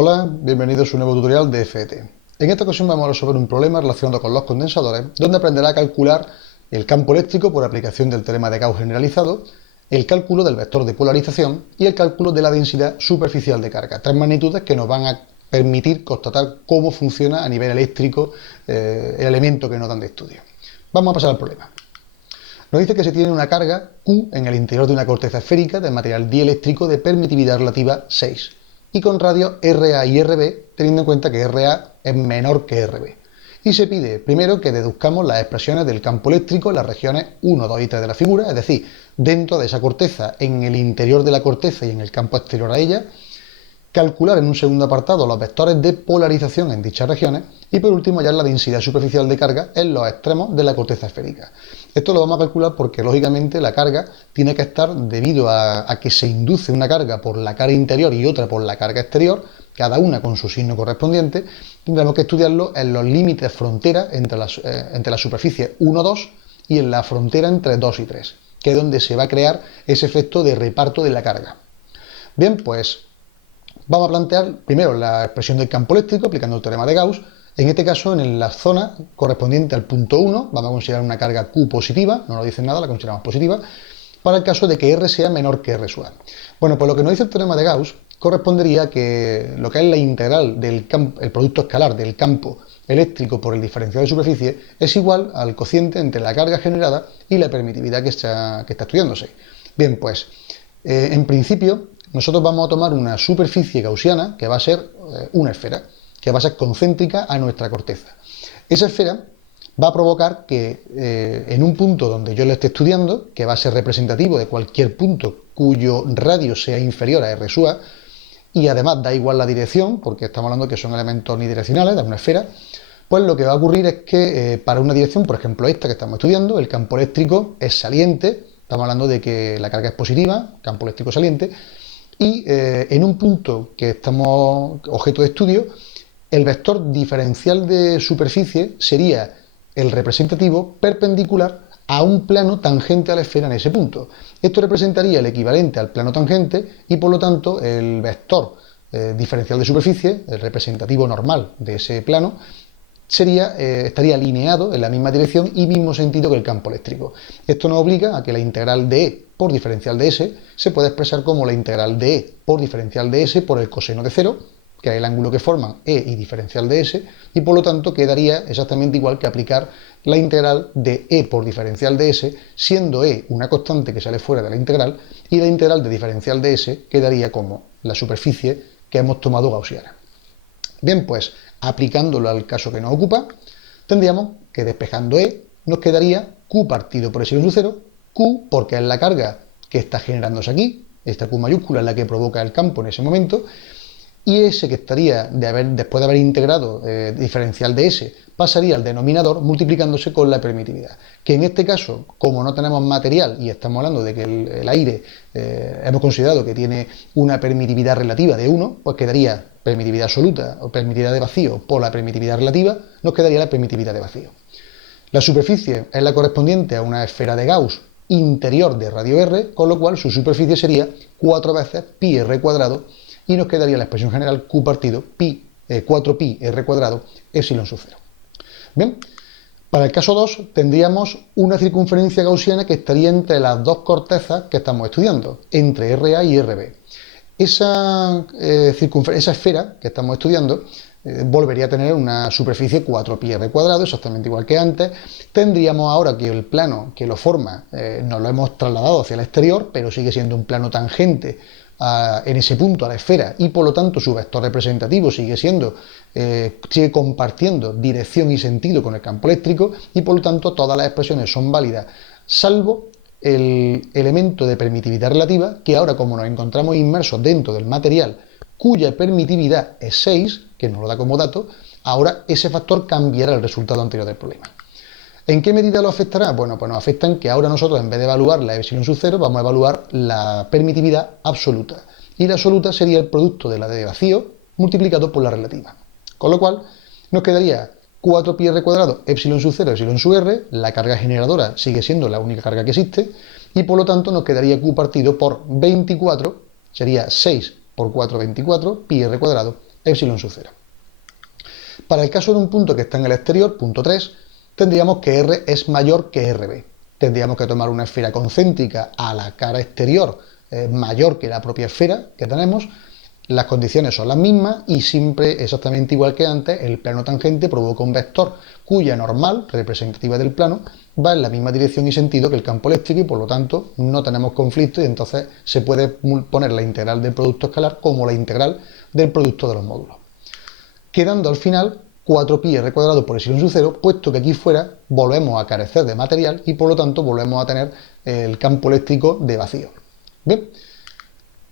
Hola, bienvenidos a un nuevo tutorial de FET. En esta ocasión vamos a resolver un problema relacionado con los condensadores, donde aprenderá a calcular el campo eléctrico por aplicación del teorema de Gauss generalizado, el cálculo del vector de polarización y el cálculo de la densidad superficial de carga. Tres magnitudes que nos van a permitir constatar cómo funciona a nivel eléctrico el elemento que nos dan de estudio. Vamos a pasar al problema. Nos dice que se tiene una carga Q en el interior de una corteza esférica de material dieléctrico de permitividad relativa 6 y con radios RA y RB, teniendo en cuenta que RA es menor que RB. Y se pide primero que deduzcamos las expresiones del campo eléctrico en las regiones 1, 2 y 3 de la figura, es decir, dentro de esa corteza, en el interior de la corteza y en el campo exterior a ella, calcular en un segundo apartado los vectores de polarización en dichas regiones y por último hallar la densidad superficial de carga en los extremos de la corteza esférica. Esto lo vamos a calcular porque lógicamente la carga tiene que estar, debido a que se induce una carga por la cara interior y otra por la carga exterior, cada una con su signo correspondiente, tendremos que estudiarlo en los límites frontera entre la superficie 1, 2 y en la frontera entre 2 y 3, que es donde se va a crear ese efecto de reparto de la carga. Bien, pues vamos a plantear primero la expresión del campo eléctrico aplicando el teorema de Gauss. En este caso, en la zona correspondiente al punto 1, vamos a considerar una carga Q positiva, no nos dice nada, la consideramos positiva, para el caso de que R sea menor que R sub A. Bueno, pues lo que nos dice el teorema de Gauss correspondería que lo que es la integral del el producto escalar del campo eléctrico por el diferencial de superficie es igual al cociente entre la carga generada y la permitividad que está estudiándose. Bien, pues, en principio, nosotros vamos a tomar una superficie gaussiana que va a ser una esfera, que va a ser concéntrica a nuestra corteza. Esa esfera va a provocar que en un punto donde yo lo esté estudiando, que va a ser representativo de cualquier punto cuyo radio sea inferior a R sub A, y además da igual la dirección, porque estamos hablando que son elementos unidireccionales de una esfera, pues lo que va a ocurrir es que para una dirección, por ejemplo esta que estamos estudiando, el campo eléctrico es saliente, estamos hablando de que la carga es positiva, campo eléctrico saliente, y en un punto que estamos objeto de estudio, el vector diferencial de superficie sería el representativo perpendicular a un plano tangente a la esfera en ese punto. Esto representaría el equivalente al plano tangente y por lo tanto el vector diferencial de superficie, el representativo normal de ese plano, estaría alineado en la misma dirección y mismo sentido que el campo eléctrico. Esto nos obliga a que la integral de E por diferencial de S se puede expresar como la integral de E por diferencial de S por el coseno de 0, que es el ángulo que forman E y diferencial de S, y por lo tanto quedaría exactamente igual que aplicar la integral de E por diferencial de S, siendo E una constante que sale fuera de la integral, y la integral de diferencial de S quedaría como la superficie que hemos tomado gaussiana. Bien, pues aplicándolo al caso que nos ocupa, tendríamos que despejando E nos quedaría Q partido por epsilon sub 0, Q porque es la carga que está generándose aquí, esta Q mayúscula es la que provoca el campo en ese momento, y S que estaría después de haber integrado diferencial de S pasaría al denominador multiplicándose con la permitividad, que en este caso, como no tenemos material y estamos hablando de que el aire hemos considerado que tiene una permitividad relativa de 1, pues quedaría permitividad absoluta o permitividad de vacío por la permitividad relativa, nos quedaría la permitividad de vacío. La superficie es la correspondiente a una esfera de Gauss interior de radio R, con lo cual su superficie sería 4 veces pi r cuadrado y nos quedaría la expresión general Q partido 4pi r cuadrado epsilon sub 0. Bien, para el caso 2 tendríamos una circunferencia gaussiana que estaría entre las dos cortezas que estamos estudiando, entre RA y RB. Esa esfera que estamos estudiando volvería a tener una superficie 4pi r cuadrado, exactamente igual que antes. Tendríamos ahora que el plano que lo forma nos lo hemos trasladado hacia el exterior, pero sigue siendo un plano tangente en ese punto a la esfera y por lo tanto su vector representativo sigue compartiendo dirección y sentido con el campo eléctrico y por lo tanto todas las expresiones son válidas salvo el elemento de permitividad relativa, que ahora como nos encontramos inmersos dentro del material cuya permitividad es 6, que nos lo da como dato, ahora ese factor cambiará el resultado anterior del problema. ¿En qué medida lo afectará? Bueno, pues nos afecta en que ahora nosotros en vez de evaluar la epsilon sub 0 vamos a evaluar la permitividad absoluta. Y la absoluta sería el producto de la de vacío multiplicado por la relativa. Con lo cual nos quedaría 4pi r cuadrado epsilon sub 0 epsilon sub r, la carga generadora sigue siendo la única carga que existe, y por lo tanto nos quedaría Q partido por 24, sería 6 por 4, 24, pi r cuadrado epsilon sub 0. Para el caso de un punto que está en el exterior, punto 3, tendríamos que R es mayor que RB. Tendríamos que tomar una esfera concéntrica a la cara exterior mayor que la propia esfera que tenemos. Las condiciones son las mismas y siempre exactamente igual que antes, el plano tangente provoca un vector cuya normal, representativa del plano, va en la misma dirección y sentido que el campo eléctrico y por lo tanto no tenemos conflicto y entonces se puede poner la integral del producto escalar como la integral del producto de los módulos. Quedando al final 4pi r cuadrado por epsilon sub 0, puesto que aquí fuera volvemos a carecer de material y por lo tanto volvemos a tener el campo eléctrico de vacío. Bien.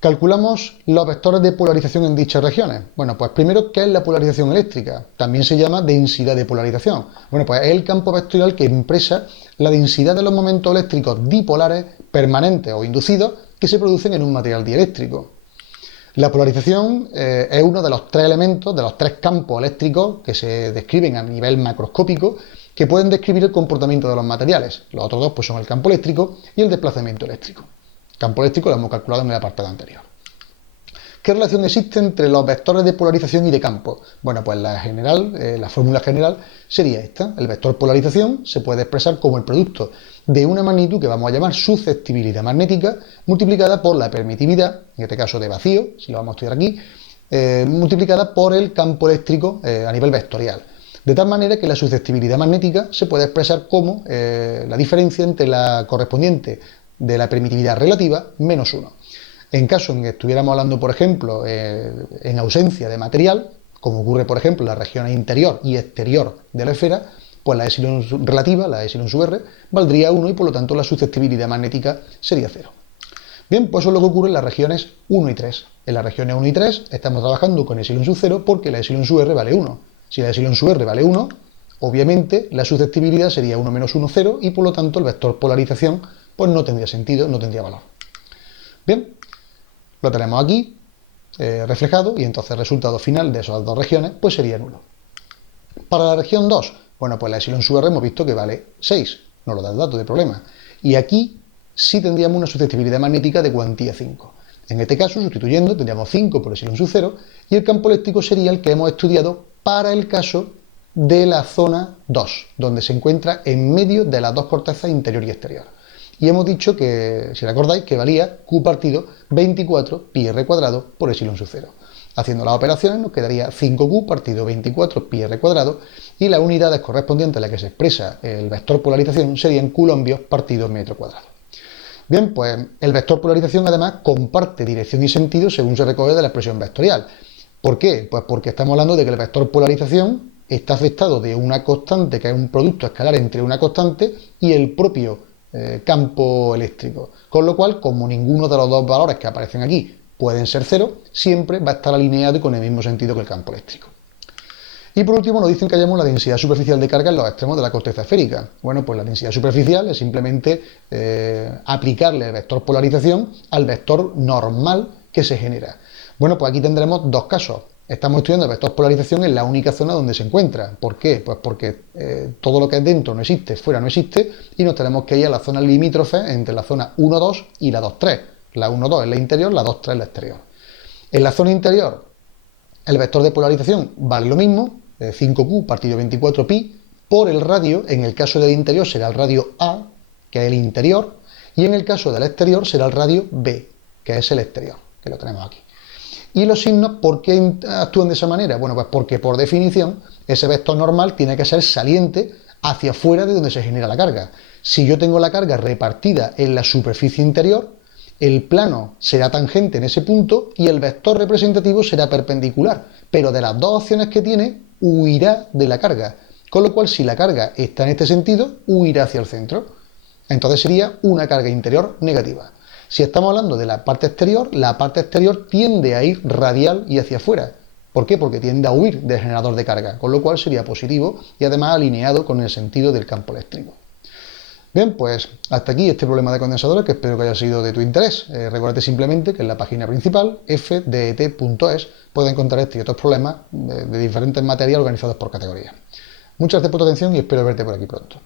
Calculamos los vectores de polarización en dichas regiones. Bueno, pues primero, ¿qué es la polarización eléctrica? También se llama densidad de polarización. Bueno, pues es el campo vectorial que expresa la densidad de los momentos eléctricos dipolares permanentes o inducidos que se producen en un material dieléctrico. La polarización es uno de los tres elementos, de los tres campos eléctricos que se describen a nivel macroscópico que pueden describir el comportamiento de los materiales. Los otros dos pues, son el campo eléctrico y el desplazamiento eléctrico. Campo eléctrico lo hemos calculado en el apartado anterior. ¿Qué relación existe entre los vectores de polarización y de campo? Bueno, pues la fórmula general sería esta. El vector polarización se puede expresar como el producto de una magnitud que vamos a llamar susceptibilidad magnética multiplicada por la permitividad, en este caso de vacío, si lo vamos a estudiar aquí, multiplicada por el campo eléctrico a nivel vectorial. De tal manera que la susceptibilidad magnética se puede expresar como la diferencia entre la correspondiente de la permitividad relativa menos 1. En caso en que estuviéramos hablando, por ejemplo, en ausencia de material, como ocurre, por ejemplo, en las regiones interior y exterior de la esfera, pues la epsilon relativa, la epsilon sub r, valdría 1 y por lo tanto la susceptibilidad magnética sería 0. Bien, pues eso es lo que ocurre en las regiones 1 y 3. En las regiones 1 y 3 estamos trabajando con epsilon sub 0 porque la epsilon sub r vale 1. Si la epsilon sub r vale 1, obviamente la susceptibilidad sería 1 menos 1, 0 y por lo tanto el vector polarización pues no tendría sentido, no tendría valor. Bien, lo tenemos aquí reflejado y entonces el resultado final de esas dos regiones pues sería nulo. Para la región 2, bueno, pues la epsilon sub r hemos visto que vale 6, no lo da el dato de problema. Y aquí sí tendríamos una susceptibilidad magnética de cuantía 5. En este caso, sustituyendo, tendríamos 5 por epsilon sub 0 y el campo eléctrico sería el que hemos estudiado para el caso de la zona 2, donde se encuentra en medio de las dos cortezas interior y exterior. Y hemos dicho que, si recordáis, que valía Q partido 24 pi r cuadrado por epsilon sub 0. Haciendo las operaciones nos quedaría 5Q partido 24 pi r cuadrado y las unidades correspondientes a las que se expresa el vector polarización serían coulombios partido metro cuadrado. Bien, pues el vector polarización además comparte dirección y sentido según se recoge de la expresión vectorial. ¿Por qué? Pues porque estamos hablando de que el vector polarización está afectado de una constante que es un producto escalar entre una constante y el propio campo eléctrico, con lo cual como ninguno de los dos valores que aparecen aquí pueden ser 0, siempre va a estar alineado y con el mismo sentido que el campo eléctrico. Y por último nos dicen que hallamos la densidad superficial de carga en los extremos de la corteza esférica. Bueno, pues la densidad superficial es simplemente aplicarle el vector polarización al vector normal que se genera. Bueno, pues aquí tendremos dos casos. Estamos estudiando el vector polarización en la única zona donde se encuentra. ¿Por qué? Pues porque todo lo que es dentro no existe, fuera no existe, y nos tenemos que ir a las zonas limítrofes entre la zona 1,2 y la 2,3. La 1,2 es la interior, la 2,3 es la exterior. En la zona interior, el vector de polarización vale lo mismo, 5Q partido 24pi, por el radio. En el caso del interior será el radio A, que es el interior, y en el caso del exterior será el radio B, que es el exterior, que lo tenemos aquí. ¿Y los signos por qué actúan de esa manera? Bueno, pues porque por definición ese vector normal tiene que ser saliente hacia afuera de donde se genera la carga. Si yo tengo la carga repartida en la superficie interior, el plano será tangente en ese punto y el vector representativo será perpendicular, pero de las dos opciones que tiene, huirá de la carga. Con lo cual, si la carga está en este sentido, huirá hacia el centro. Entonces sería una carga interior negativa. Si estamos hablando de la parte exterior tiende a ir radial y hacia afuera. ¿Por qué? Porque tiende a huir del generador de carga, con lo cual sería positivo y además alineado con el sentido del campo eléctrico. Bien, pues hasta aquí este problema de condensadores que espero que haya sido de tu interés. Recuerda simplemente que en la página principal, fdet.es, puedes encontrar este y otros problemas de diferentes materias organizados por categoría. Muchas gracias por tu atención y espero verte por aquí pronto.